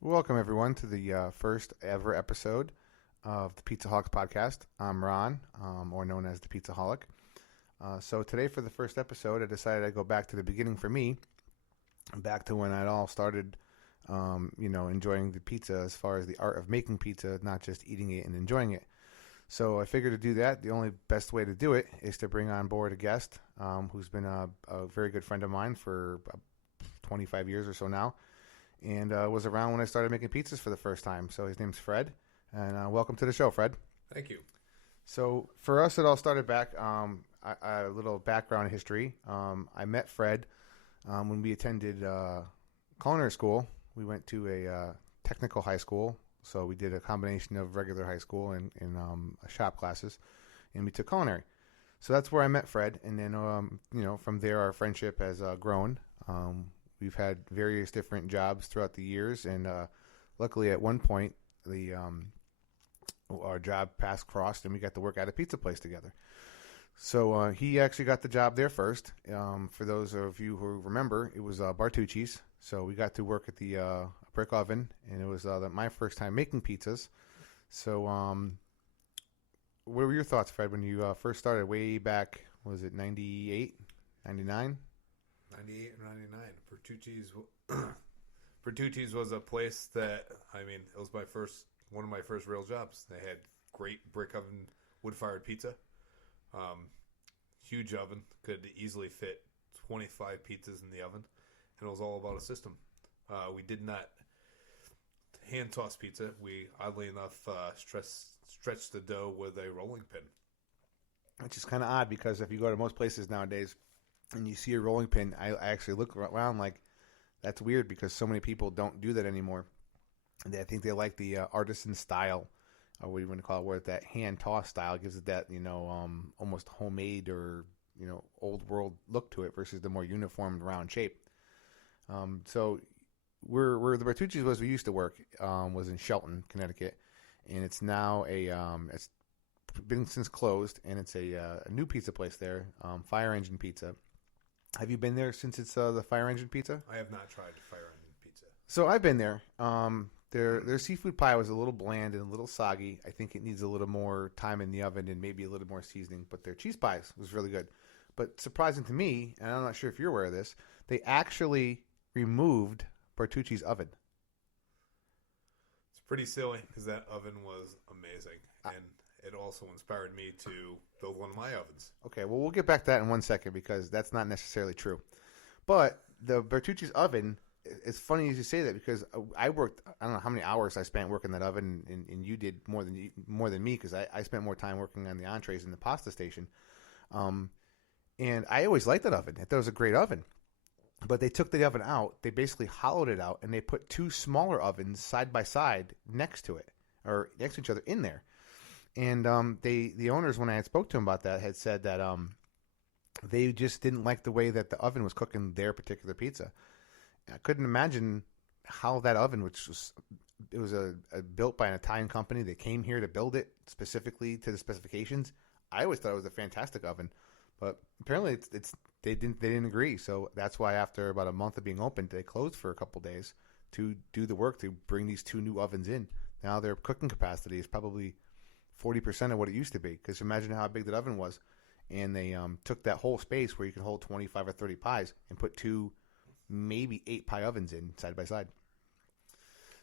Welcome, everyone, to the first ever episode of the Pizzaholics podcast. I'm Ron, or known as the Pizzaholic. So today, for the first episode, I decided I'd go back to the beginning for me, back to when it all started, enjoying the pizza as far as the art of making pizza, not just eating it and enjoying it. So I figured to do that, the only best way to do it is to bring on board a guest who's been a very good friend of mine for 25 years or so now, and was around when I started making pizzas for the first time. So his name's Fred, and welcome to the show, Fred. Thank you. So for us, it all started back, a little background history. I met Fred when we attended culinary school. We went to a technical high school, so we did a combination of regular high school and shop classes, and we took culinary. So that's where I met Fred, and then from there our friendship has grown. We've had various different jobs throughout the years, and luckily at one point our job paths crossed, and we got to work at a pizza place together. So he actually got the job there first. For those of you who remember, it was Bartucci's. So we got to work at the brick oven, and it was my first time making pizzas. So what were your thoughts, Fred, when you first started way back, was it 98, 99? 98 or 99. Bertucci's was a place that, it was one of my first real jobs. They had great brick oven, wood-fired pizza. Huge oven. Could easily fit 25 pizzas in the oven. And it was all about a system. We did not hand toss pizza. We, oddly enough, stretched the dough with a rolling pin. Which is kind of odd, because if you go to most places nowadays and you see a rolling pin, I actually look around like, that's weird, because so many people don't do that anymore. And I think they like the artisan style, or what do you want to call it, where that hand toss style gives it that, almost homemade or, old world look to it versus the more uniformed round shape. So where the Bertucci's was, we used to work, was in Shelton, Connecticut, and it's now it's been since closed, and it's a new pizza place there, Fire Engine Pizza. Have you been there since it's the Fire Engine Pizza? I have not tried fire engine pizza. So I've been there. Their seafood pie was a little bland and a little soggy. I think it needs a little more time in the oven and maybe a little more seasoning. But their cheese pies was really good. But surprising to me, and I'm not sure if you're aware of this, they actually removed Bertucci's oven. It's pretty silly, because that oven was amazing. And it also inspired me to build one of my ovens. Okay, well, we'll get back to that in one second, because that's not necessarily true. But the Bertucci's oven, it's funny as you say that, because I worked, I don't know how many hours I spent working that oven, and you did more than me, because I spent more time working on the entrees in the pasta station. And I always liked that oven. I thought it was a great oven. But they took the oven out. They basically hollowed it out, and they put two smaller ovens side by side next to it, or next to each other in there. And the owners, when I had spoke to them about that, had said that they just didn't like the way that the oven was cooking their particular pizza. I couldn't imagine how that oven, which was built by an Italian company that came here to build it specifically to the specifications. I always thought it was a fantastic oven, but apparently they didn't agree. So that's why after about a month of being open, they closed for a couple days to do the work to bring these two new ovens in. Now their cooking capacity is probably 40% of what it used to be, because imagine how big that oven was. And they took that whole space where you could hold 25 or 30 pies and put two, maybe 8 pie ovens in side by side.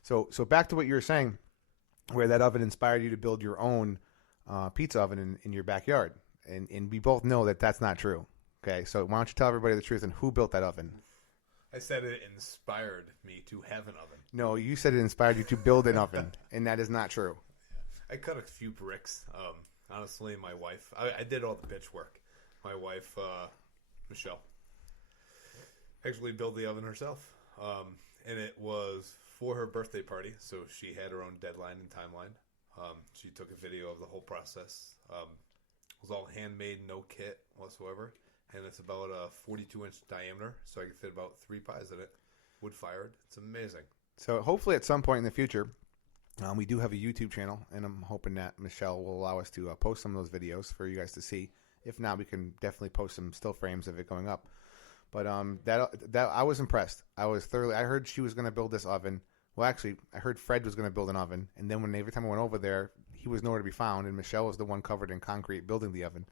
So back to what you were saying, where that oven inspired you to build your own pizza oven in your backyard. And we both know that that's not true. Okay, so why don't you tell everybody the truth and who built that oven? I said it inspired me to have an oven. No, you said it inspired you to build an oven, and that is not true. I cut a few bricks. Honestly, my wife, I did all the bitch work. My wife, Michelle, actually built the oven herself. And it was for her birthday party, so she had her own deadline and timeline. She took a video of the whole process. It was all handmade, no kit whatsoever. And it's about a 42-inch diameter, so I can fit about 3 pies in it. Wood-fired. It's amazing. So hopefully at some point in the future, we do have a YouTube channel, and I'm hoping that Michelle will allow us to post some of those videos for you guys to see. If not, we can definitely post some still frames of it going up. But that I was impressed. I heard she was going to build this oven Well, actually, I heard Fred was going to build an oven, and then every time I went over there, he was nowhere to be found, and Michelle was the one covered in concrete building the oven,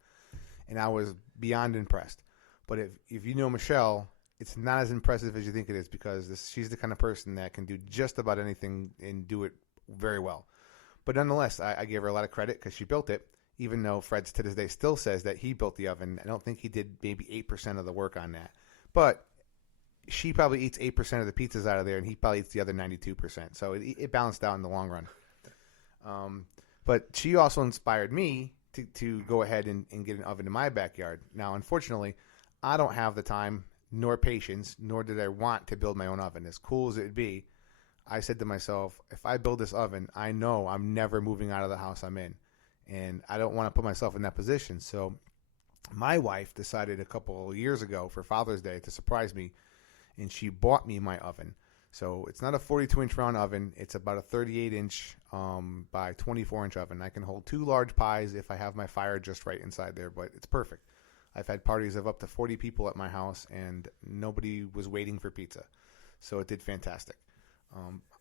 and I was beyond impressed. But if you know Michelle, it's not as impressive as you think it is, because she's the kind of person that can do just about anything and do it very well. But nonetheless, I gave her a lot of credit because she built it, even though Fred to this day still says that he built the oven. I don't think he did maybe 8% of the work on that. But she probably eats 8% of the pizzas out of there, and he probably eats the other 92%. So it balanced out in the long run. But she also inspired me to go ahead and get an oven in my backyard. Now, unfortunately, I don't have the time nor patience, nor did I want to build my own oven. As cool as it'd be, I said to myself, if I build this oven, I know I'm never moving out of the house I'm in. And I don't want to put myself in that position. So my wife decided a couple of years ago for Father's Day to surprise me, and she bought me my oven. So it's not a 42-inch round oven. It's about a 38-inch by 24-inch oven. I can hold 2 large pies if I have my fire just right inside there, but it's perfect. I've had parties of up to 40 people at my house, and nobody was waiting for pizza. So it did fantastic.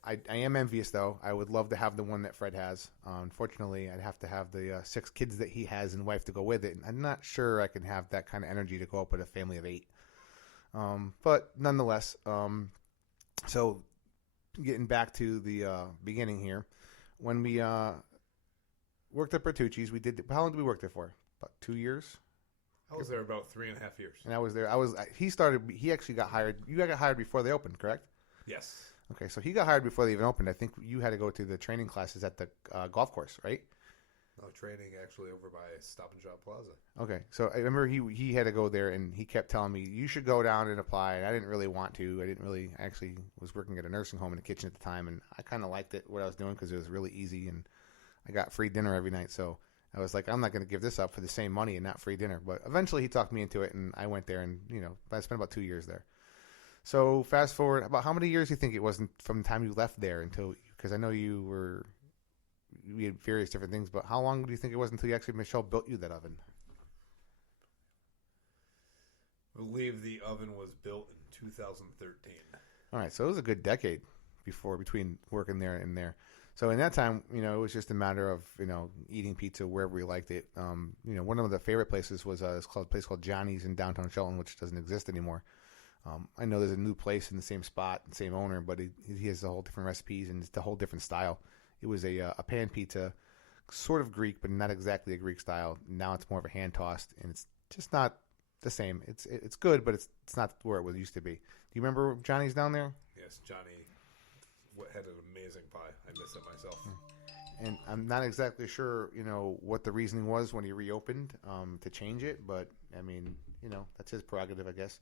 I am envious, though. I would love to have the one that Fred has. Unfortunately, I'd have to have the 6 kids that he has and wife to go with it. And I'm not sure I can have that kind of energy to go up with a family of 8. But nonetheless, so getting back to the beginning here, when we worked at Bertucci's, we did. How long did we work there for? About 2 years. I was there about 3.5 years. And I was there. He actually got hired. You got hired before they opened, correct? Yes. Okay, so he got hired before they even opened. I think you had to go to the training classes at the golf course, right? No, training actually over by Stop and Shop Plaza. Okay, so I remember he had to go there, and he kept telling me, you should go down and apply. And I didn't really want to. I actually was working at a nursing home in the kitchen at the time, and I kind of liked it, what I was doing, because it was really easy, and I got free dinner every night. So I was like, I'm not going to give this up for the same money and not free dinner. But eventually he talked me into it, and I went there, and I spent about 2 years there. So fast forward, about how many years do you think it was from the time you left there until, because I know we had various different things, but how long do you think it was until Michelle built you that oven? I believe the oven was built in 2013. All right, so it was a good decade between working there and there. So in that time, it was just a matter of, eating pizza wherever we liked it. One of the favorite places was a place called Johnny's in downtown Shelton, which doesn't exist anymore. I know there's a new place in the same spot, same owner, but he has a whole different recipes, and it's a whole different style. It was a pan pizza, sort of Greek, but not exactly a Greek style. Now it's more of a hand tossed, and it's just not the same. It's good, but it's not where it used to be. Do you remember Johnny's down there? Yes, Johnny had an amazing pie. I miss it myself. And I'm not exactly sure, what the reasoning was when he reopened to change it, but I mean, that's his prerogative, I guess.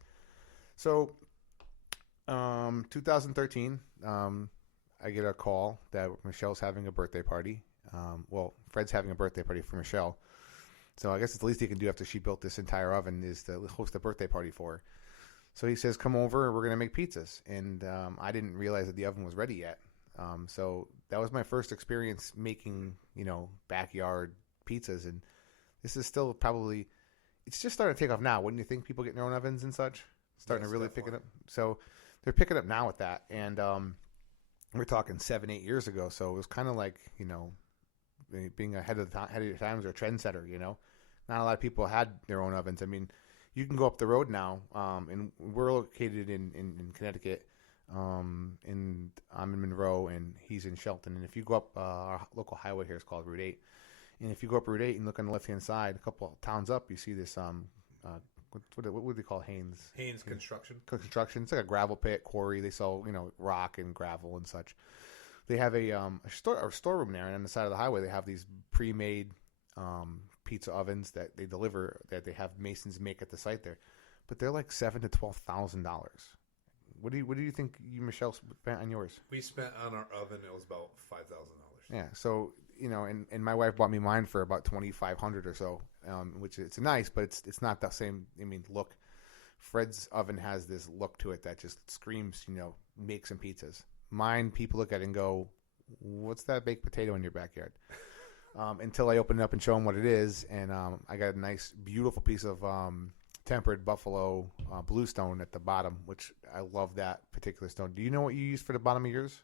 So, 2013, I get a call that Michelle's having a birthday party. Fred's having a birthday party for Michelle. So I guess it's the least he can do after she built this entire oven is to host a birthday party for her. So he says, come over and we're going to make pizzas. And I didn't realize that the oven was ready yet. So that was my first experience making, backyard pizzas. And this is still probably, it's just starting to take off now. Wouldn't you think, people getting their own ovens and such? Starting to really pick it up. So they're picking up now with that. And we're talking 7-8 years ago. So it was kind of like, being ahead of your times or a trendsetter, Not a lot of people had their own ovens. I mean, you can go up the road now, and we're located in Connecticut, and I'm in Monroe, and he's in Shelton. And if you go up, our local highway here is called Route 8. And if you go up Route 8 and look on the left-hand side, a couple towns up, you see this, what would they call Haynes? Haynes Construction. Construction. It's like a gravel pit, quarry. They sell, rock and gravel and such. They have a storeroom there, and on the side of the highway, they have these pre-made pizza ovens that they deliver, that they have masons make at the site there, but they're like $7,000 to $12,000. What do you think Michelle spent on yours? We spent on our oven, it was about $5,000. Yeah, so and my wife bought me mine for about $2,500 or so, which it's nice, but it's not the same. I mean, look, Fred's oven has this look to it that just screams, make some pizzas. Mine, people look at it and go, what's that baked potato in your backyard? Until I open it up and show them what it is. And I got a nice, beautiful piece of tempered buffalo bluestone at the bottom, which I love that particular stone. Do you know what you use for the bottom of yours?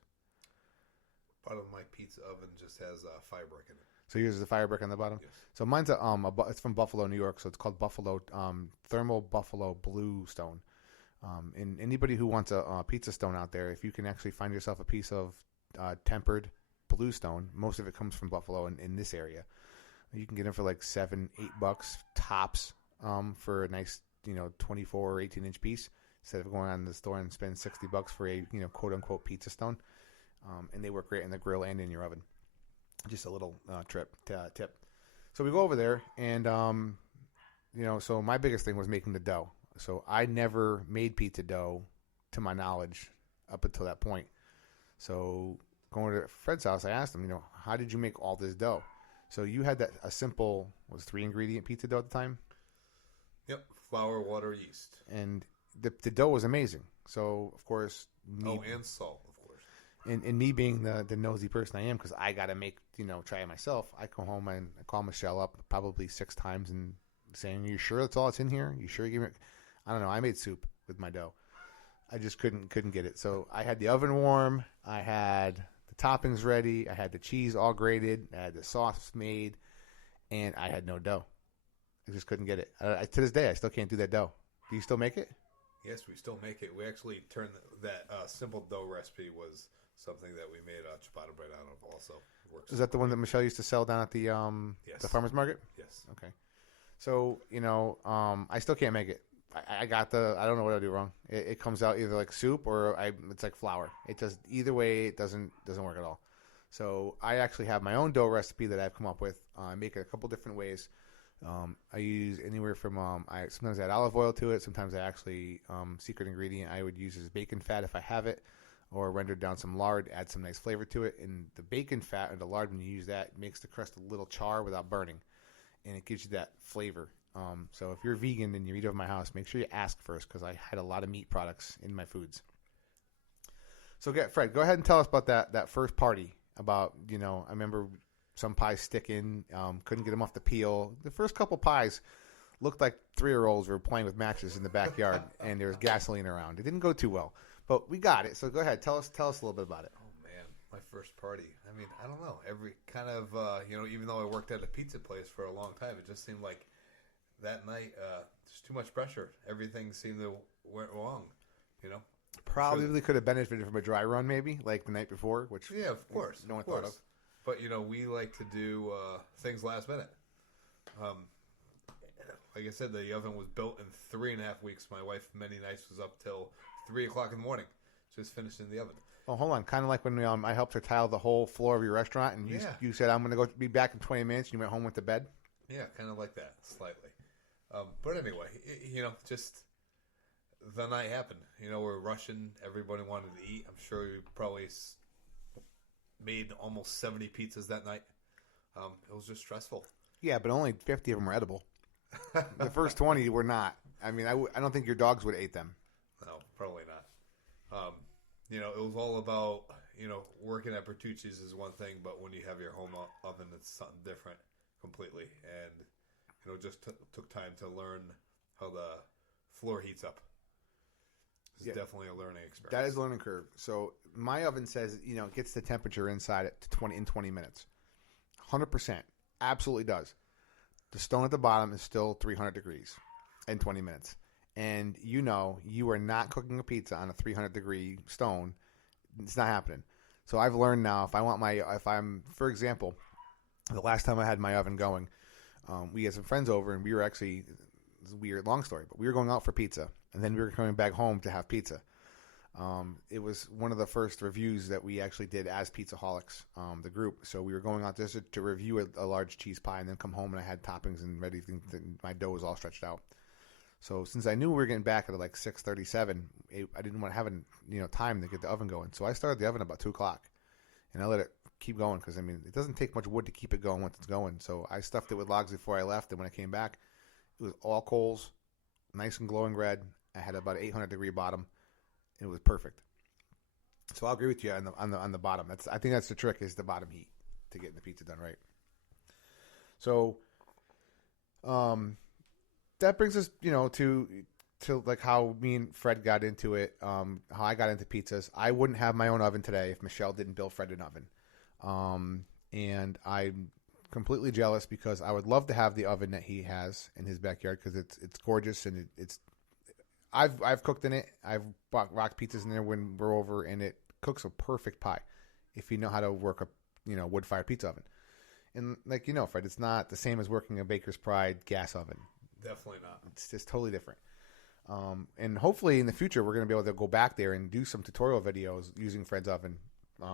bottom of my pizza oven just has fire brick in it. So yours is a fire brick on the bottom? Yes. So mine's it's from Buffalo, New York, so it's called Buffalo Thermal Buffalo Blue Stone. And anybody who wants a pizza stone out there, if you can actually find yourself a piece of tempered blue stone, most of it comes from Buffalo in this area. You can get them for like $7-8 tops for a nice 24 or 18-inch piece, instead of going on the store and spending $60 for a quote unquote pizza stone. And they work great in the grill and in your oven. Just a little tip. So we go over there, and so my biggest thing was making the dough. So I never made pizza dough, to my knowledge, up until that point. So going to Fred's house, I asked him, how did you make all this dough? So you had a simple, 3-ingredient pizza dough at the time? Yep, flour, water, yeast. And the dough was amazing. So, of course... and salt, of course. And me being the nosy person I am, because I got to make, try it myself, I come home and I call Michelle up probably 6 times and saying, "Are you sure that's all that's in here? You sure you give me..." I don't know. I made soup with my dough. I just couldn't get it. So I had the oven warm. I had the toppings ready. I had the cheese all grated. I had the sauce made. And I had no dough. I just couldn't get it. To this day, I still can't do that dough. Do you still make it? Yes, we still make it. We actually turned that simple dough recipe was something that we made ciabatta bread out of also. Works. Is that the one that Michelle used to sell down at the farmer's market? Yes. Okay. So, I still can't make it. I don't know what I do wrong. It comes out either like soup or it's like flour. It does either way. It doesn't work at all. So I actually have my own dough recipe that I've come up with. I make it a couple different ways. I use anywhere from I sometimes add olive oil to it. Sometimes I actually secret ingredient I would use is bacon fat if I have it, or render down some lard, add some nice flavor to it. And the bacon fat or the lard, when you use that, makes the crust a little char without burning, and it gives you that flavor. So if you're vegan and you eat over my house, make sure you ask first, because I had a lot of meat products in my foods. So Fred, go ahead and tell us about that first party. About, I remember some pies sticking, couldn't get them off the peel. The first couple pies looked like 3-year-olds were playing with matches in the backyard, and there was gasoline around. It didn't go too well, but we got it. So go ahead, tell us a little bit about it. Oh man, my first party. I mean, I don't know. Every kind of, even though I worked at a pizza place for a long time, it just seemed like that night, there's too much pressure. Everything seemed to went wrong, Probably could have benefited from a dry run, maybe, like the night before, which yeah, of course, no one thought of. But we like to do things last minute. Like I said, the oven was built in 3.5 weeks. My wife many nights was up till 3:00 in the morning, just finishing the oven. Oh, hold on. Kind of like when I helped her tile the whole floor of your restaurant, and you said, "I'm going to be back in 20 minutes," and you went home, went to bed? Yeah, kind of like that, slightly. But anyway, just the night happened. We're rushing. Everybody wanted to eat. I'm sure we probably made almost 70 pizzas that night. It was just stressful. Yeah, but only 50 of them were edible. The first 20 were not. I mean, I don't think your dogs would have ate them. No, probably not. It was all about, working at Bertucci's is one thing, but when you have your home oven, it's something different completely. And, just took time to learn how the floor heats up. It's definitely a learning experience. That is a learning curve. So my oven says, it gets the temperature inside it to 20 minutes. 100%. Absolutely does. The stone at the bottom is still 300 degrees in 20 minutes. And you are not cooking a pizza on a 300-degree stone. It's not happening. So I've learned now, for example, the last time I had my oven going, we had some friends over, and we were actually, it's a weird, long story, but we were going out for pizza, and then we were coming back home to have pizza. It was one of the first reviews that we actually did as Pizzaholics, the group. So we were going out just to review a large cheese pie, and then come home, and I had toppings and ready. My dough was all stretched out. So since I knew we were getting back at like 6:37, I didn't want to have time to get the oven going. So I started the oven about 2:00, and I let it keep going, because it doesn't take much wood to keep it going once it's going. So I stuffed it with logs before I left, and when I came back, it was all coals, nice and glowing red. I had about an 800-degree bottom. It was perfect. So I'll agree with you on the bottom. I think that's the trick, is the bottom heat to getting the pizza done right. So, that brings us, to like how me and Fred got into it. How I got into pizzas. I wouldn't have my own oven today if Michelle didn't build Fred an oven. And I'm completely jealous because I would love to have the oven that he has in his backyard because it's gorgeous and it's. I've cooked in it. I've bought rock pizzas in there when we're over, and it cooks a perfect pie if you know how to work a wood fired pizza oven. And like Fred, it's not the same as working a Baker's Pride gas oven. Definitely not. It's just totally different. And hopefully in the future we're going to be able to go back there and do some tutorial videos using Fred's oven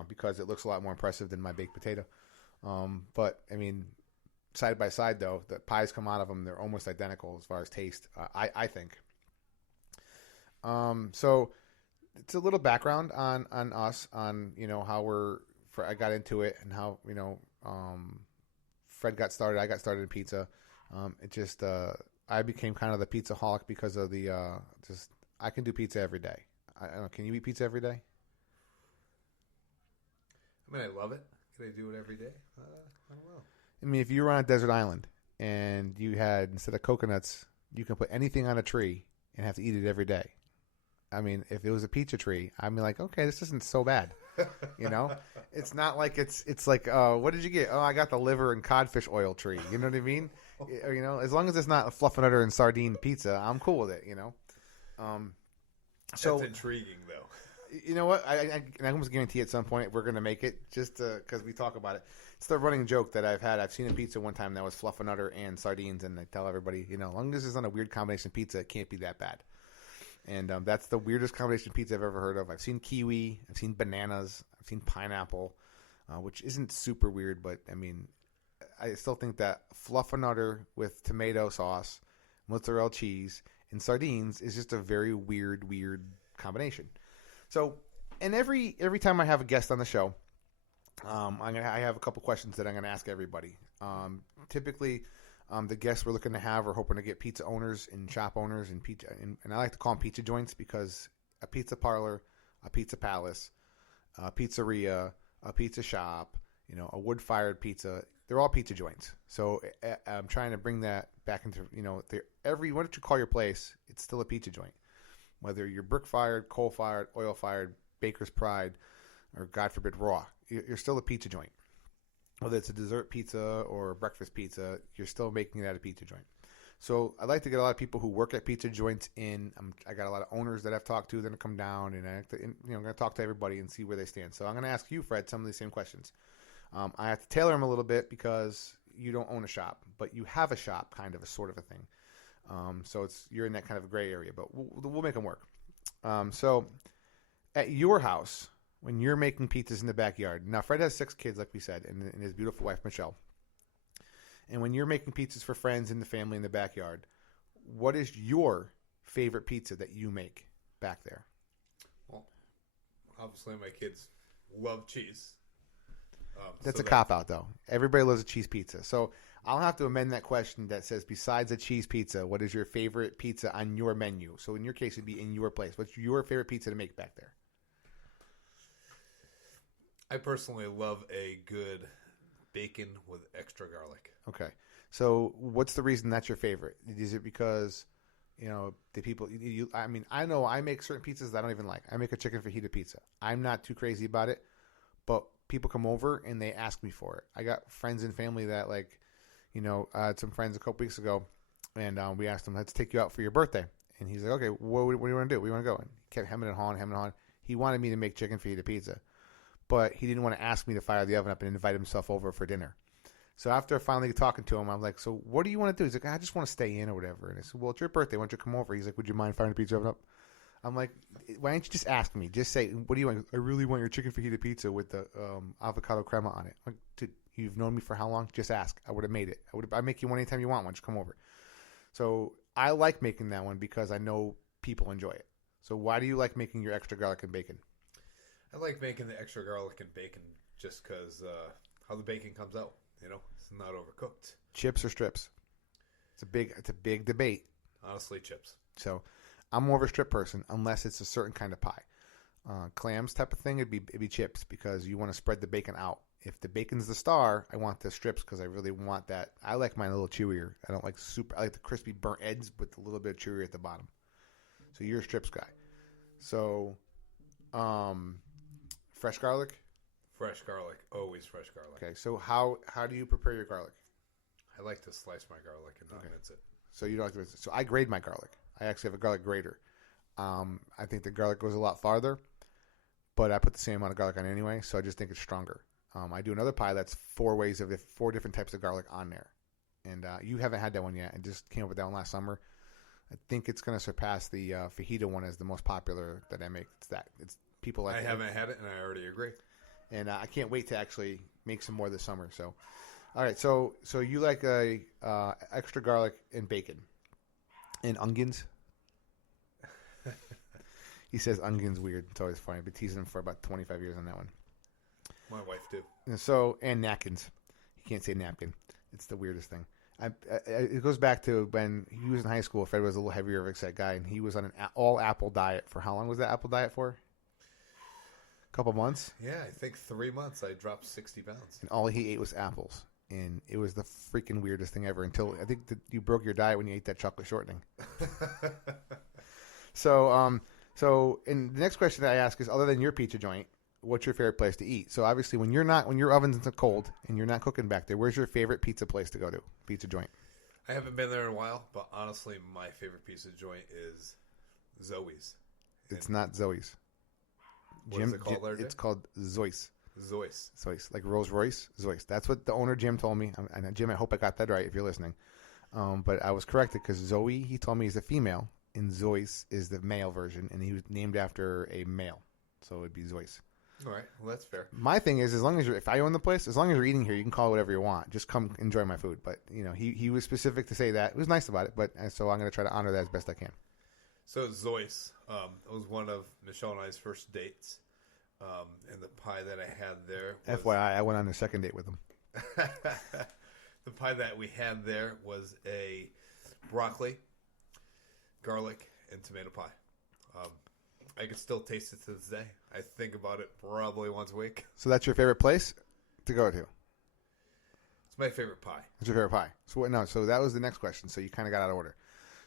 because it looks a lot more impressive than my baked potato. But I mean, side by side though, the pies come out of them, they're almost identical as far as taste. I think. So it's a little background on us, on how I got into it and how Fred got started. I got started in pizza. It just I became kind of the pizzaholic because of the I can do pizza every day. I don't know, can you eat pizza every day? I mean, I love it. Can I do it every day? I don't know. I mean, if you were on a desert island and you had, instead of coconuts, you can put anything on a tree and have to eat it every day. I mean, if it was a pizza tree, I'd be like, okay, this isn't so bad. It's not like it's like, what did you get? Oh, I got the liver and codfish oil tree. You know what I mean? As long as it's not a fluffernutter and sardine pizza, I'm cool with it. So that's intriguing, though. You know what? I almost guarantee at some point we're going to make it just because we talk about it. It's the running joke that I've had. I've seen a pizza one time that was fluffernutter and sardines, and I tell everybody, as long as it's not a weird combination of pizza, it can't be that bad. And that's the weirdest combination of pizza I've ever heard of. I've seen kiwi, I've seen bananas, I've seen pineapple, which isn't super weird, but I mean, I still think that fluffernutter with tomato sauce, mozzarella cheese, and sardines is just a very weird combination. So, and every time I have a guest on the show, I have a couple questions that I'm gonna ask everybody. Typically, the guests we're looking to have are hoping to get pizza owners and shop owners and pizza, and I like to call them pizza joints because a pizza parlor, a pizza palace, a pizzeria, a pizza shop, a wood-fired pizza, they're all pizza joints. So I'm trying to bring that back into, what did you call your place? It's still a pizza joint. Whether you're brick-fired, coal-fired, oil-fired, Baker's Pride, or God forbid raw, you're still a pizza joint. Whether it's a dessert pizza or breakfast pizza, you're still making it at a pizza joint. So I'd like to get a lot of people who work at pizza joints in. I got a lot of owners that I've talked to that come down, and I'm going to talk to everybody and see where they stand. So I'm going to ask you, Fred, some of these same questions. I have to tailor them a little bit because you don't own a shop, but you have a shop, kind of a sort of a thing. So you're in that kind of a gray area, but we'll make them work. So at your house, when you're making pizzas in the backyard, now Fred has 6 kids, like we said, and his beautiful wife, Michelle. And when you're making pizzas for friends in the family in the backyard, what is your favorite pizza that you make back there? Well, obviously my kids love cheese. That's a cop-out, though. Everybody loves a cheese pizza. So I'll have to amend that question that says, besides a cheese pizza, what is your favorite pizza on your menu? So in your case, it'd be in your place. What's your favorite pizza to make back there? I personally love a good bacon with extra garlic. Okay. So what's the reason that's your favorite? Is it because, the people, I mean, I know I make certain pizzas that I don't even like. I make a chicken fajita pizza. I'm not too crazy about it, but people come over and they ask me for it. I got friends and family that I had some friends a couple weeks ago, and we asked him, let's take you out for your birthday. And he's like, okay, what do you want to do? Where do you want to go? And he kept hemming and hawing. He wanted me to make chicken fajita pizza, but he didn't want to ask me to fire the oven up and invite himself over for dinner. So after finally talking to him, I'm like, so what do you want to do? He's like, I just want to stay in or whatever. And I said, well, it's your birthday. Why don't you come over? He's like, would you mind firing the pizza oven up? I'm like, why don't you just ask me? Just say, what do you want? I really want your chicken fajita pizza with the avocado crema on it. I'm like, dude, you've known me for how long? Just ask. I would have made it. I'd make you one anytime you want. Why don't you come over? So I like making that one because I know people enjoy it. So why do you like making your extra garlic and bacon? I like making the extra garlic and bacon just because how the bacon comes out. It's not overcooked. Chips or strips? It's a big debate. Honestly, chips. So I'm more of a strip person unless it's a certain kind of pie. Clams type of thing, it'd be chips because you want to spread the bacon out. If the bacon's the star, I want the strips because I really want that. I like mine a little chewier. I don't like I like the crispy burnt ends with a little bit of chewier at the bottom. So you're a strips guy. So, fresh garlic? Fresh garlic. Always fresh garlic. Okay, so how do you prepare your garlic? I like to slice my garlic and not mince it. So you don't like to mince it. So I grade my garlic. I actually have a garlic grater. I think the garlic goes a lot farther, but I put the same amount of garlic on anyway, so I just think it's stronger. I do another pie that's 4 different types of garlic on there. And you haven't had that one yet. I just came up with that one last summer. I think it's going to surpass the fajita one as the most popular that I make. It's people like. I haven't had it, and I already agree. And I can't wait to actually make some more this summer. So, all right. So you like extra garlic and bacon and onions. He says onions weird. It's always funny. I've been teasing him for about 25 years on that one. My wife too. And napkins. He can't say napkin. It's the weirdest thing. It goes back to when he was in high school. Fred was a little heavier of a set guy, and he was on an all apple diet for how long was that apple diet for? A couple months. Yeah, I think 3 months. I dropped 60 pounds. And all he ate was apples, and it was the freaking weirdest thing ever. Until I think that you broke your diet when you ate that chocolate shortening. So, and the next question that I ask is, other than your pizza joint, what's your favorite place to eat? So obviously, when your oven's cold and you're not cooking back there, where's your favorite pizza place to go to? Pizza joint. I haven't been there in a while, but honestly, my favorite pizza joint is Zoe's. It's not Zoe's. What is it called there, it's called Zois. Zoe's. Like Rolls Royce. Zois. That's what the owner Jim told me. And Jim, I hope I got that right if you're listening. But I was corrected because Zoe, he told me, is a female, and Zois is the male version, and he was named after a male, so it would be Zois. All right, well that's fair. My thing is, if I own the place, as long as you're eating here, you can call it whatever you want. Just come enjoy my food. But he was specific to say that. It was nice about it, but so I'm going to try to honor that as best I can. So Zois, it was one of Michelle and I's first dates, and the pie that I had there was... FYI, I went on a second date with him. The pie that we had there was a broccoli, garlic, and tomato pie. I can still taste it to this day. I think about it probably once a week. So that's your favorite place to go to? It's my favorite pie. It's your favorite pie. So that was the next question. So you kind of got out of order.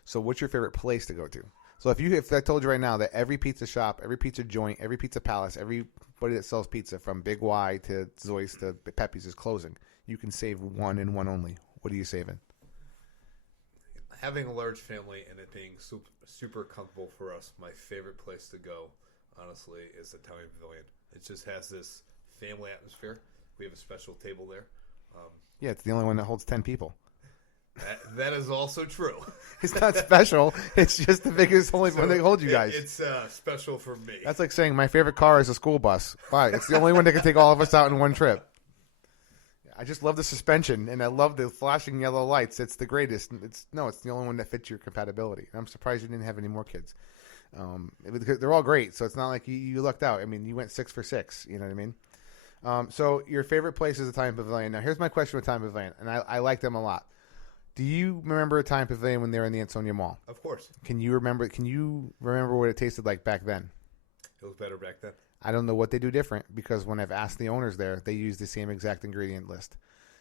So what's your favorite place to go to? So if I told you right now that every pizza shop, every pizza joint, every pizza palace, everybody that sells pizza from Big Y to Zoi's to Pepe's is closing, you can save one and one only. What are you saving? Having a large family and it being super comfortable for us, my favorite place to go, honestly, is the Italian Pavilion. It just has this family atmosphere. We have a special table there. Yeah, it's the only one that holds 10 people. That is also true. It's not special. It's just the biggest only one that holds you guys. It's special for me. That's like saying my favorite car is a school bus. Why? It's the only one that can take all of us out in one trip. I just love the suspension, and I love the flashing yellow lights. It's the greatest. It's the only one that fits your compatibility. And I'm surprised you didn't have any more kids. They're all great, so it's not like you lucked out. I mean, you went 6 for 6. You know what I mean? So your favorite place is the Italian Pavilion. Now, here's my question with Italian Pavilion, and I like them a lot. Do you remember Italian Pavilion when they were in the Ansonia Mall? Of course. Can you remember what it tasted like back then? It was better back then. I don't know what they do different because when I've asked the owners there, they use the same exact ingredient list.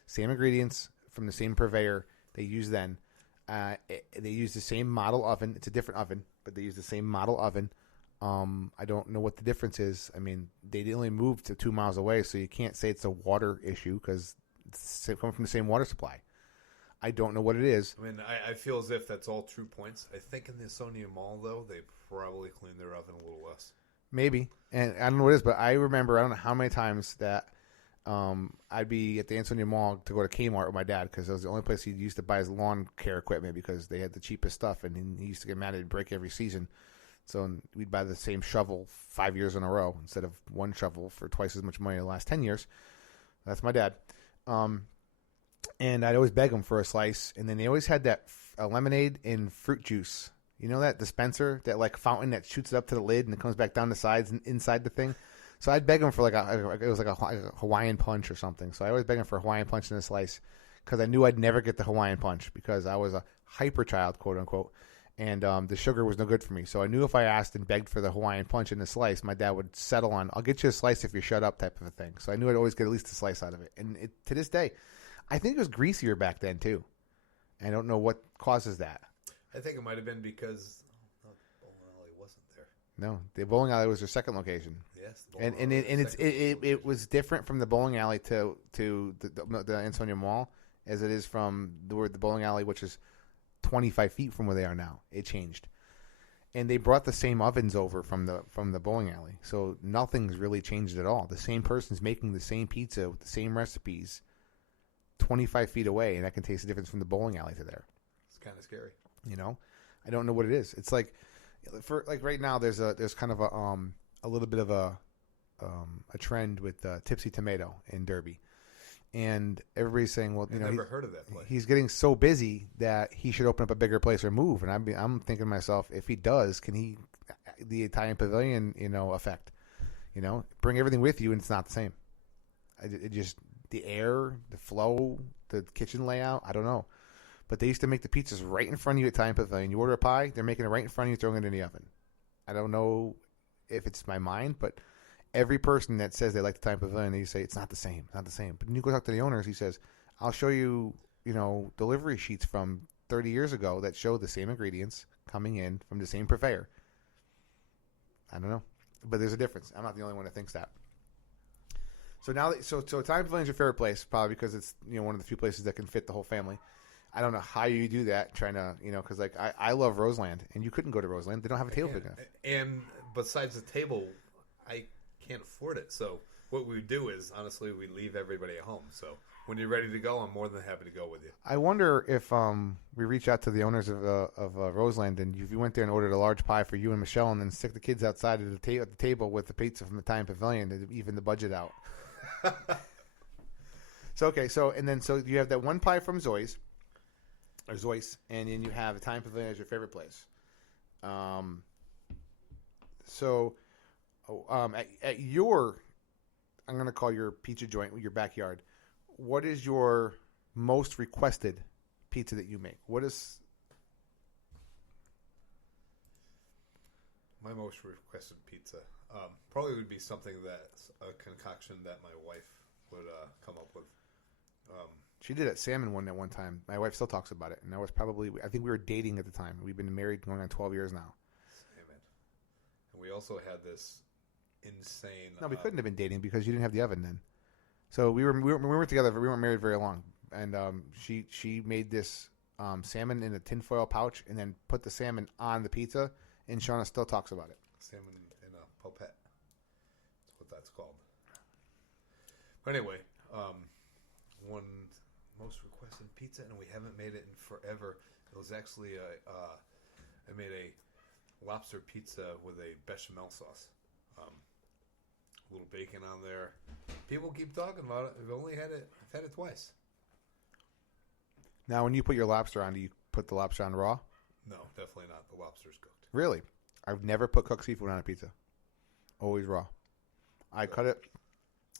Same ingredients from the same purveyor they use then. They use the same model oven. It's a different oven, but they use the same model oven. I don't know what the difference is. I mean, they only moved to 2 miles away, so you can't say it's a water issue because it's coming from the same water supply. I don't know what it is. I mean, I feel as if that's all true points. I think in the Ansonia Mall, though, they probably cleaned their oven a little less. Maybe. And I don't know what it is, but I remember, I don't know how many times that I'd be at the Ansonia Mall to go to Kmart with my dad because it was the only place he used to buy his lawn care equipment because they had the cheapest stuff, and he used to get mad at it break every season. So we'd buy the same shovel 5 years in a row instead of one shovel for twice as much money in the last 10 years. That's my dad. And I'd always beg him for a slice, and then they always had that lemonade and fruit juice. You know that dispenser, that like fountain that shoots it up to the lid and it comes back down the sides and inside the thing? So I'd beg him for it was like a Hawaiian punch or something. So I always beg him for a Hawaiian punch and a slice because I knew I'd never get the Hawaiian punch because I was a hyper child, quote unquote, and the sugar was no good for me. So I knew if I asked and begged for the Hawaiian punch and a slice, my dad would settle on, I'll get you a slice if you shut up type of a thing. So I knew I'd always get at least a slice out of it. And to this day, I think it was greasier back then too. I don't know what causes that. I think it might have been because bowling alley wasn't there. No, the bowling alley was their second location. Yes. It was different from the bowling alley to the Ansonia Mall as it is from the bowling alley, which is 25 feet from where they are now. It changed, and they brought the same ovens over from the bowling alley, so nothing's really changed at all. The same person's making the same pizza with the same recipes, 25 feet away, and I can taste the difference from the bowling alley to there. It's kind of scary. You know, I don't know what it is. It's like right now there's kind of a little bit of a trend with Tipsy Tomato in Derby, and everybody's saying, well, I've never heard of that place. He's getting so busy that he should open up a bigger place or move. And I'm thinking to myself, if he does, can he the Italian Pavilion effect? Bring everything with you, and it's not the same. It just the air, the flow, the kitchen layout. I don't know. But they used to make the pizzas right in front of you at Italian Pavilion. You order a pie, they're making it right in front of you, throwing it in the oven. I don't know if it's my mind, but every person that says they like the Italian Pavilion, they say it's not the same, not the same. But when you go talk to the owners, he says, I'll show you, delivery sheets from 30 years ago that show the same ingredients coming in from the same purveyor. I don't know. But there's a difference. I'm not the only one that thinks that. So now, so Italian Pavilion's your favorite place, probably because it's one of the few places that can fit the whole family. I don't know how you do that, trying to, because like I love Roseland, and you couldn't go to Roseland. They don't have a table big enough. And besides the table, I can't afford it. So what we do is, honestly, we leave everybody at home. So when you're ready to go, I'm more than happy to go with you. I wonder if we reach out to the owners of Roseland, and if you went there and ordered a large pie for you and Michelle, and then stick the kids outside at the table with the pizza from the Italian Pavilion to even the budget out. So you have that one pie from Zoe's. Or Zoyce, and then you have Italian Pavilion as your favorite place. At your, I'm going to call your pizza joint, your backyard, what is your most requested pizza that you make? What is... My most requested pizza probably would be something that's a concoction that my wife would come up with. She did a salmon one at one time. My wife still talks about it, and that was probably, I think we were dating at the time. We've been married going on 12 years now. Salmon. And we also had this insane... No, we couldn't have been dating because you didn't have the oven then. So we were together, but we weren't married very long. And she made this salmon in a tinfoil pouch and then put the salmon on the pizza, and Shauna still talks about it. Salmon in a popette. That's what that's called. But anyway, one... most requested pizza, and we haven't made it in forever. It was actually I made a lobster pizza with a bechamel sauce. A little bacon on there. People keep talking about it. I've had it twice. Now, when you put your lobster on, do you put the lobster on raw? No, definitely not. The lobster's cooked. Really? I've never put cooked seafood on a pizza. Always raw. I cut it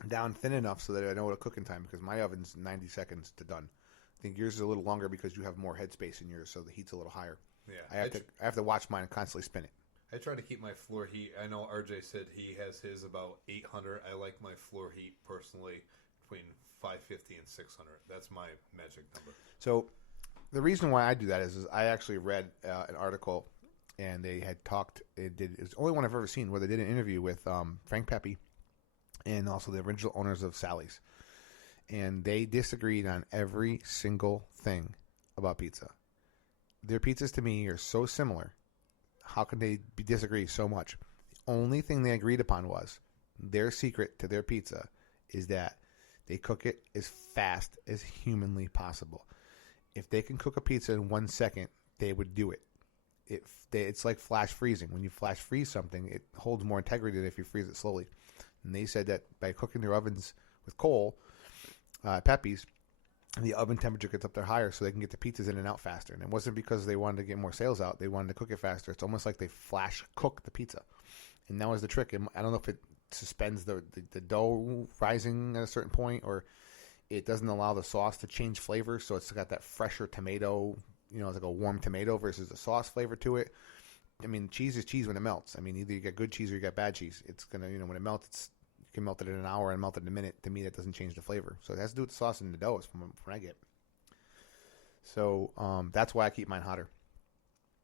down thin enough so that I know it'll cook in time, because my oven's 90 seconds to done. I think yours is a little longer because you have more headspace in yours, so the heat's a little higher. Yeah, I have to watch mine and constantly spin it. I try to keep my floor heat. I know RJ said he has his about 800. I like my floor heat personally between 550 and 600. That's my magic number. So the reason why I do that is I actually read an article, and they had talked. It was the only one I've ever seen where they did an interview with Frank Pepe and also the original owners of Sally's. And they disagreed on every single thing about pizza. Their pizzas to me are so similar. How can they disagree so much? The only thing they agreed upon was their secret to their pizza is that they cook it as fast as humanly possible. If they can cook a pizza in 1 second, they would do it. It's like flash freezing. When you flash freeze something, it holds more integrity than if you freeze it slowly. And they said that by cooking their ovens with coal, Pepe's, the oven temperature gets up there higher so they can get the pizzas in and out faster. And it wasn't because they wanted to get more sales out. They wanted to cook it faster. It's almost like they flash cook the pizza. And that was the trick. And I don't know if it suspends the dough rising at a certain point, or it doesn't allow the sauce to change flavor. So it's got that fresher tomato, it's like a warm tomato versus a sauce flavor to it. I mean, cheese is cheese when it melts. I mean, either you get good cheese or you get bad cheese. It's going to, when it melts, you can melt it in an hour and melt it in a minute. To me, that doesn't change the flavor. So it has to do with the sauce and the dough is from what I get. So that's why I keep mine hotter.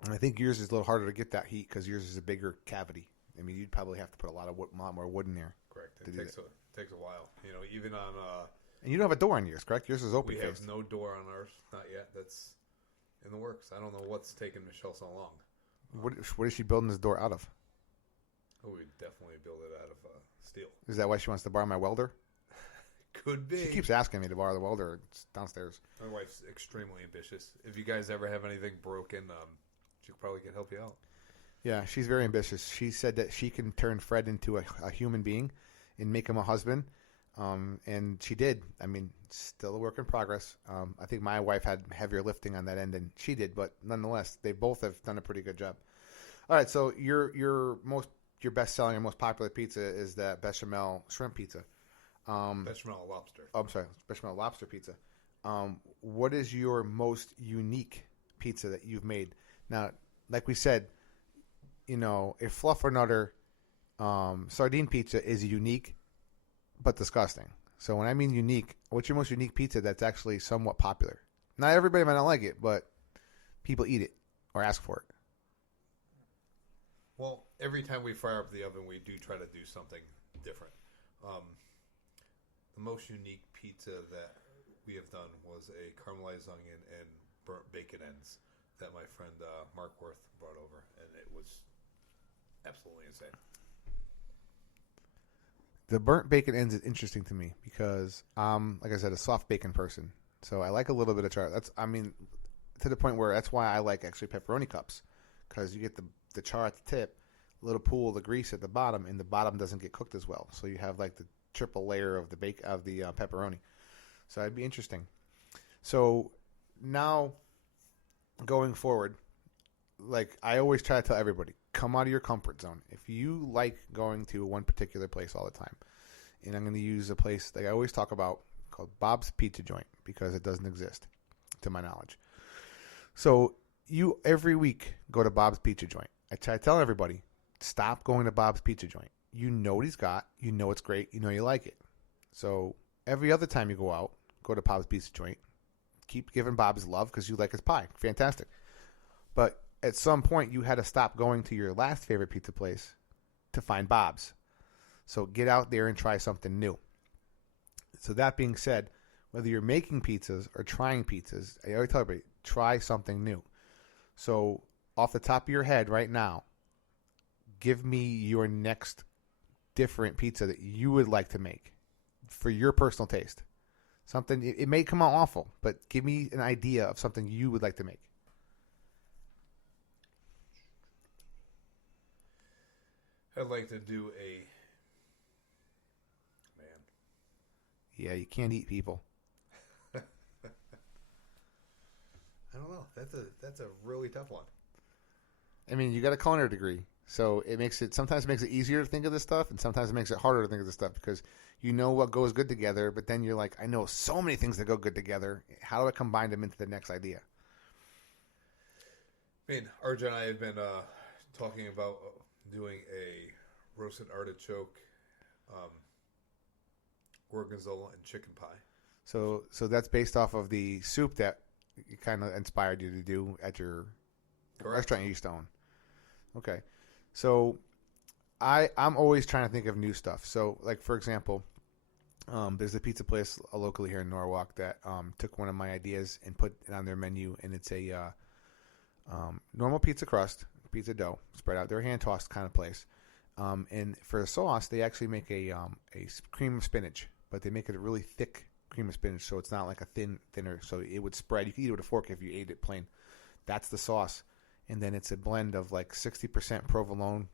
And I think yours is a little harder to get that heat because yours is a bigger cavity. I mean, you'd probably have to put a lot more wood in there. Correct. It takes a while. Even on and you don't have a door on yours, correct? Yours is open. We have no door on ours, not yet. That's in the works. I don't know what's taken Michelle so long. What is she building this door out of? Oh, we'd definitely build it out of steel. Is that why she wants to borrow my welder? Could be. She keeps asking me to borrow the welder. It's downstairs. My wife's extremely ambitious. If you guys ever have anything broken, she probably can help you out. Yeah, she's very ambitious. She said that she can turn Fred into a human being and make him a husband. And she did. I mean, still a work in progress. I think my wife had heavier lifting on that end than she did, but nonetheless, they both have done a pretty good job. All right, so your best selling and most popular pizza is that bechamel shrimp pizza. Bechamel lobster. Oh, I'm sorry, bechamel lobster pizza. What is your most unique pizza that you've made? Now, like we said, a fluff or nutter sardine pizza is unique but disgusting. So when I mean unique, what's your most unique pizza that's actually somewhat popular? Not everybody might not like it, but people eat it or ask for it. Well, every time we fire up the oven, we do try to do something different. The most unique pizza that we have done was a caramelized onion and burnt bacon ends that my friend Mark Worth brought over, and it was absolutely insane. The burnt bacon ends is interesting to me because like I said, a soft bacon person. So I like a little bit of char. To the point where that's why I like actually pepperoni cups, because you get the char at the tip, a little pool of the grease at the bottom, and the bottom doesn't get cooked as well. So you have like the triple layer of the pepperoni. So it'd be interesting. So now going forward, like I always try to tell everybody, come out of your comfort zone. If you like going to one particular place all the time, and I'm going to use a place that I always talk about called Bob's Pizza Joint because it doesn't exist to my knowledge. So you every week go to Bob's Pizza Joint. I try to tell everybody, stop going to Bob's Pizza Joint. You know what he's got. You know it's great. You know you like it. So every other time you go out, go to Bob's Pizza Joint. Keep giving Bob his love because you like his pie. Fantastic. But at some point, you had to stop going to your last favorite pizza place to find Bob's. So get out there and try something new. So that being said, whether you're making pizzas or trying pizzas, I always tell everybody, try something new. So off the top of your head right now, give me your next different pizza that you would like to make for your personal taste. Something, it may come out awful, but give me an idea of something you would like to make. I'd like to do Yeah, you can't eat people. I don't know. That's a really tough one. I mean, you got a culinary degree, so sometimes makes it easier to think of this stuff, and sometimes it makes it harder to think of this stuff because you know what goes good together, but then you're like, I know so many things that go good together. How do I combine them into the next idea? I mean, Arjun and I have been talking about doing a roasted artichoke, gorgonzola, and chicken pie. So that's based off of the soup that kind of inspired you to do at your restaurant you used to own. Okay. So I'm always trying to think of new stuff. So, like, for example, there's a pizza place locally here in Norwalk that took one of my ideas and put it on their menu, and it's a normal pizza crust, pizza dough, spread out. They're a hand-tossed kind of place. And for a sauce, they actually make a cream of spinach, but they make it a really thick cream of spinach, so it's not like a thinner, so it would spread. You could eat it with a fork if you ate it plain. That's the sauce. And then it's a blend of like 60% provolone,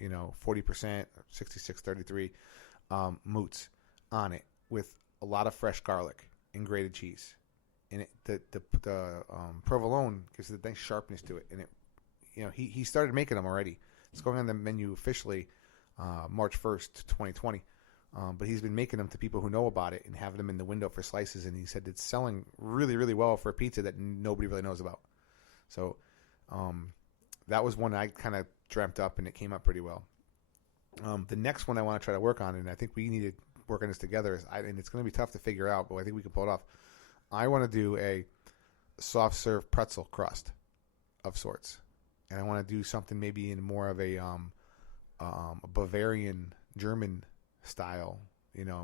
40%, 66-33 moots on it with a lot of fresh garlic and grated cheese. And the provolone gives it a nice sharpness to it. And it, he started making them already. It's going on the menu officially March 1st, 2020. But he's been making them to people who know about it and having them in the window for slices. And he said it's selling really, really well for a pizza that nobody really knows about. So that was one I kind of dreamt up, and it came up pretty well. The next one I want to try to work on, and I think we need to work on this together, and it's going to be tough to figure out, but I think we can pull it off. I want to do a soft serve pretzel crust of sorts. And I want to do something maybe in more of a a Bavarian German style,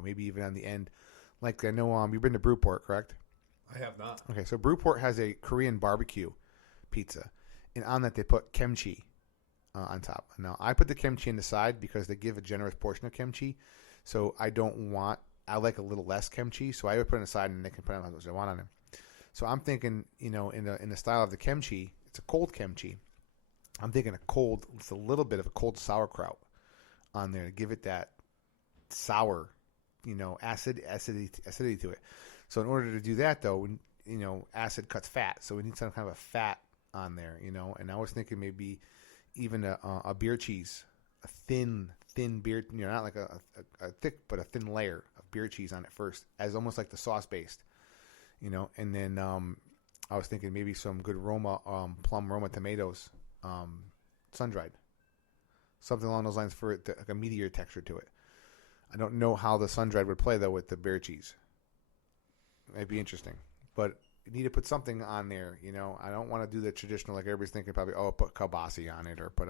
maybe even on the end. Like I know you've been to Brewport, correct? I have not. Okay, so Brewport has a Korean barbecue pizza, and on that they put kimchi on top. Now I put the kimchi in the side because they give a generous portion of kimchi, so I like a little less kimchi, so I would put it on the side and they can put it on what they want on it. So I'm thinking, in the style of the kimchi, it's a cold kimchi. I'm thinking it's a little bit of a cold sauerkraut on there to give it that sour, acidity to it. So in order to do that, though, acid cuts fat, so we need some kind of a fat on there, And I was thinking maybe even a beer cheese, a thin beer, not like a thick, but a thin layer of beer cheese on it first, as almost like the sauce based, And then I was thinking maybe some good Roma, plum Roma tomatoes, sun dried, something along those lines for it like a meatier texture to it. I don't know how the sun dried would play though with the beer cheese. It'd be interesting, but you need to put something on there. I don't want to do the traditional like everybody's thinking probably. Oh, put kielbasa on it or put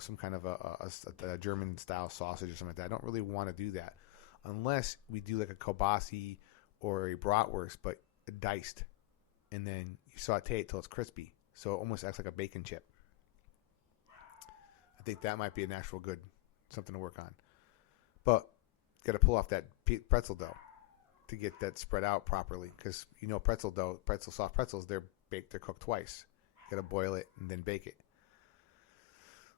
some kind of a German style sausage or something like that. I don't really want to do that unless we do like a kielbasa or a bratwurst, but diced, and then you saute it till it's crispy, so it almost acts like a bacon chip. I think that might be an actual good something to work on, but got to pull off that pretzel dough to get that spread out properly because soft pretzels, they're baked, they're cooked twice. You got to boil it and then bake it.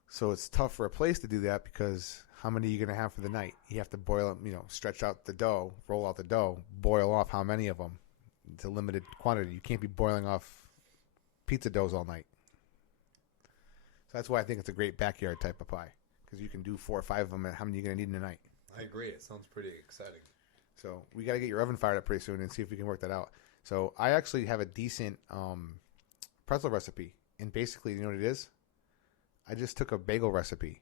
So it's tough for a place to do that because how many are you going to have for the night? You have to boil them, stretch out the dough, roll out the dough, boil off how many of them. It's a limited quantity. You can't be boiling off pizza doughs all night. So that's why I think it's a great backyard type of pie because you can do 4 or 5 of them and how many are you going to need in a night? I agree. It sounds pretty exciting. So we got to get your oven fired up pretty soon and see if we can work that out. So I actually have a decent pretzel recipe. And basically, you know what it is? I just took a bagel recipe.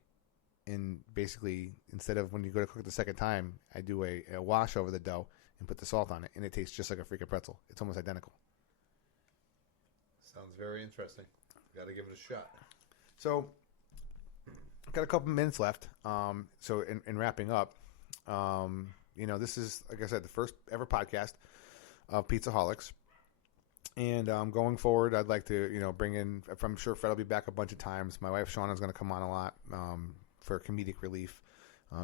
And basically, instead of when you go to cook it the second time, I do a wash over the dough and put the salt on it. And it tastes just like a freaking pretzel. It's almost identical. Sounds very interesting. Got to give it a shot. So, got a couple minutes left. So in wrapping up, this is, like I said, the first ever podcast of Pizzaholics. And going forward, I'd like to, bring in, I'm sure Fred will be back a bunch of times. My wife, Shauna's going to come on a lot for comedic relief.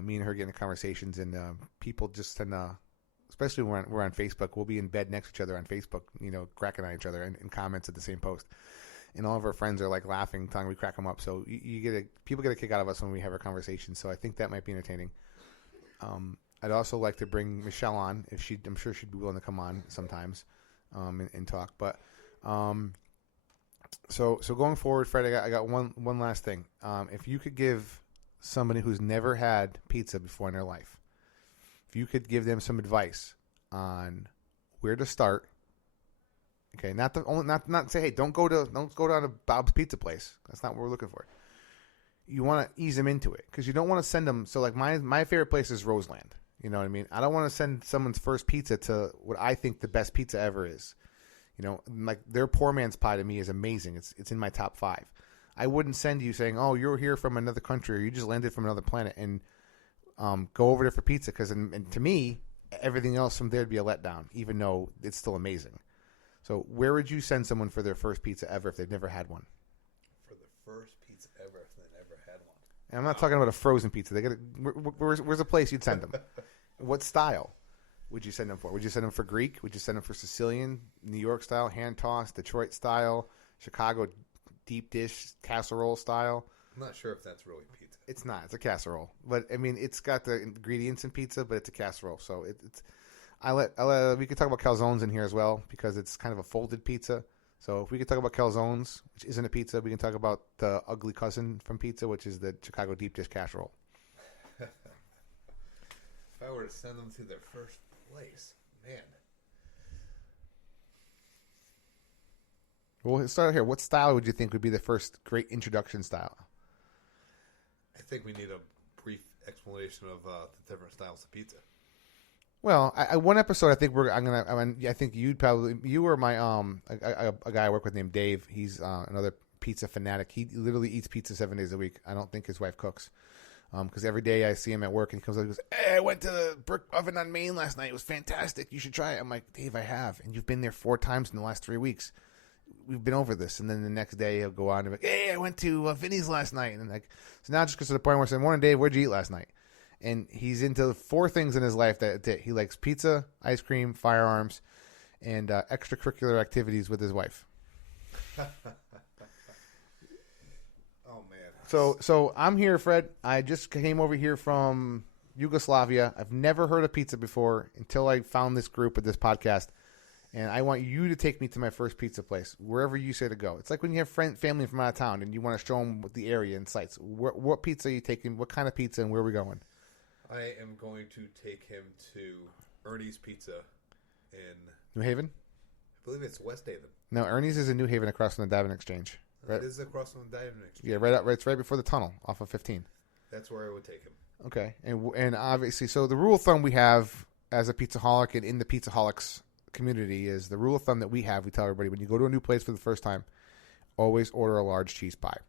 Me and her getting conversations, and people just tend to, especially when we're on Facebook, we'll be in bed next to each other on Facebook, cracking on each other and comments at the same post. And all of our friends are like laughing, telling we crack them up. So people get a kick out of us when we have our conversations. So I think that might be entertaining. I'd also like to bring Michelle on I'm sure she'd be willing to come on sometimes and talk. But so going forward, Fred, I got one last thing. If you could give somebody who's never had pizza before in their life, if you could give them some advice on where to start. Okay, not say, hey, don't go down to Bob's Pizza Place. That's not what we're looking for. You want to ease them into it because you don't want to send them. So like my favorite place is Roseland. You know what I mean? I don't want to send someone's first pizza to what I think the best pizza ever is. Like their poor man's pie to me is amazing. It's in my top 5. I wouldn't send you saying, oh, you're here from another country or you just landed from another planet and go over there for pizza because and to me everything else from there would be a letdown, even though it's still amazing. So where would you send someone for their first pizza ever if they've never had one? For the first pizza ever if they never had one. And I'm not talking about a frozen pizza. Where's a place you'd send them? What style would you send them for? Would you send them for Greek? Would you send them for Sicilian, New York style, hand tossed, Detroit style, Chicago deep dish, casserole style? I'm not sure if that's really pizza. It's not. It's a casserole. But, I mean, it's got the ingredients in pizza, but it's a casserole. So it's... we could talk about calzones in here as well because it's kind of a folded pizza. So if we could talk about calzones, which isn't a pizza, we can talk about the ugly cousin from pizza, which is the Chicago deep dish casserole. If I were to send them to their first place, man. Well, let's start here. What style would you think would be the first great introduction style? I think we need a brief explanation of the different styles of pizza. Well, one episode I think you or my a guy I work with named Dave. He's another pizza fanatic. He literally eats pizza 7 days a week. I don't think his wife cooks. Because every day I see him at work and he comes up and goes, "Hey, I went to the brick oven on Main last night. It was fantastic. You should try it." I'm like, "Dave, I have. And you've been there 4 times in the last 3 weeks. We've been over this." And then the next day he'll go on and be like, "Hey, I went to Vinny's last night." And like, so now it just gets to the point where I say, "Morning, Dave, what'd you eat last night?" And he's into 4 things in his life that he likes: pizza, ice cream, firearms, and extracurricular activities with his wife. Oh man. So I'm here, Fred. I just came over here from Yugoslavia. I've never heard of pizza before until I found this group with this podcast. And I want you to take me to my first pizza place, wherever you say to go. It's like when you have family from out of town and you want to show them the area and sites. What pizza are you taking? What kind of pizza and where are we going? I am going to take him to Ernie's Pizza in New Haven? I believe it's West Haven. No, Ernie's is in New Haven across from the Diamond Exchange. Right? It is across from the Diamond Exchange. Yeah, right. It's right before the tunnel off of 15. That's where I would take him. Okay. And obviously, so the rule of thumb we have as a Pizzaholic and in the Pizzaholics community is the rule of thumb that we have. We tell everybody when you go to a new place for the first time, always order a large cheese pie.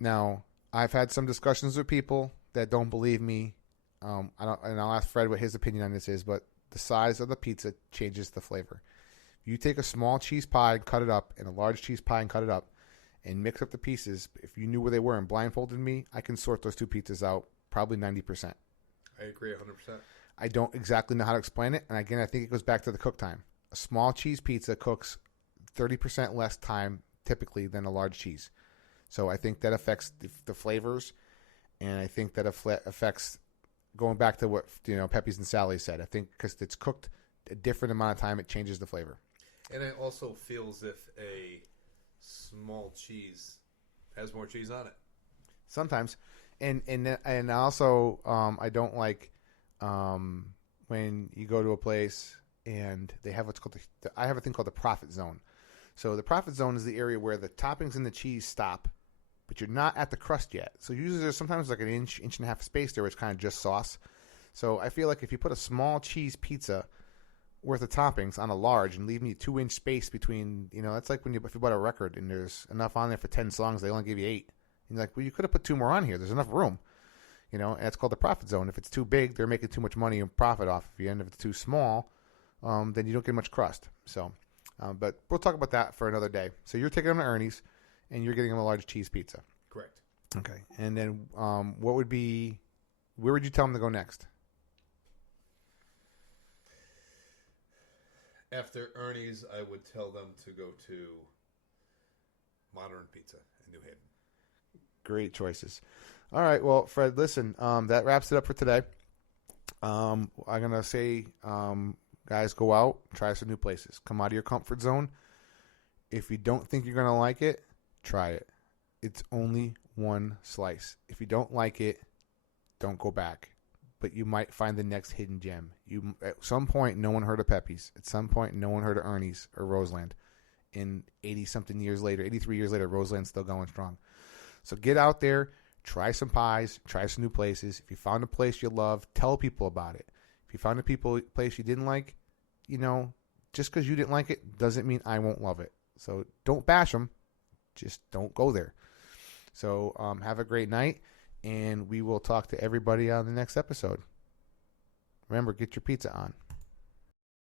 Now, I've had some discussions with people that don't believe me. And I'll ask Fred what his opinion on this is, but the size of the pizza changes the flavor. You take a small cheese pie and cut it up, and a large cheese pie and cut it up, and mix up the pieces. If you knew where they were and blindfolded me, I can sort those 2 pizzas out probably 90%. I agree 100%. I don't exactly know how to explain it, and again, I think it goes back to the cook time. A small cheese pizza cooks 30% less time typically than a large cheese. So I think that affects the flavors, and I think that affects, going back to what Pepe's and Sally said, I think because it's cooked a different amount of time, it changes the flavor. And I also feel as if a small cheese has more cheese on it. Sometimes, and also I don't like when you go to a place and they have what's called I have a thing called the profit zone. So the profit zone is the area where the toppings and the cheese stop, but you're not at the crust yet. So usually there's sometimes like an inch and a half space there where it's kind of just sauce. So I feel like if you put a small cheese pizza worth of toppings on a large and leave me 2-inch space between, that's like if you bought a record and there's enough on there for 10 songs, they only give you 8. And you're like, well, you could have put 2 more on here. There's enough room, and it's called the profit zone. If it's too big, they're making too much money and profit off of you. And if it's too small, then you don't get much crust. So, but we'll talk about that for another day. So you're taking them to Ernie's and you're getting them a large cheese pizza. Correct. Okay. And then where would you tell them to go next? After Ernie's, I would tell them to go to Modern Pizza in New Haven. Great choices. All right. Well, Fred, listen, that wraps it up for today. I'm going to say, guys, go out, try some new places. Come out of your comfort zone. If you don't think you're going to like it, try it. It's only one slice. If you don't like it, don't go back. But you might find the next hidden gem. At some point, no one heard of Pepe's. At some point, no one heard of Ernie's or Roseland. In 80-something years later, 83 years later, Roseland's still going strong. So get out there, try some pies, try some new places. If you found a place you love, tell people about it. If you found a place you didn't like, just because you didn't like it doesn't mean I won't love it. So don't bash them. Just don't go there. So have a great night. And we will talk to everybody on the next episode. Remember, get your pizza on.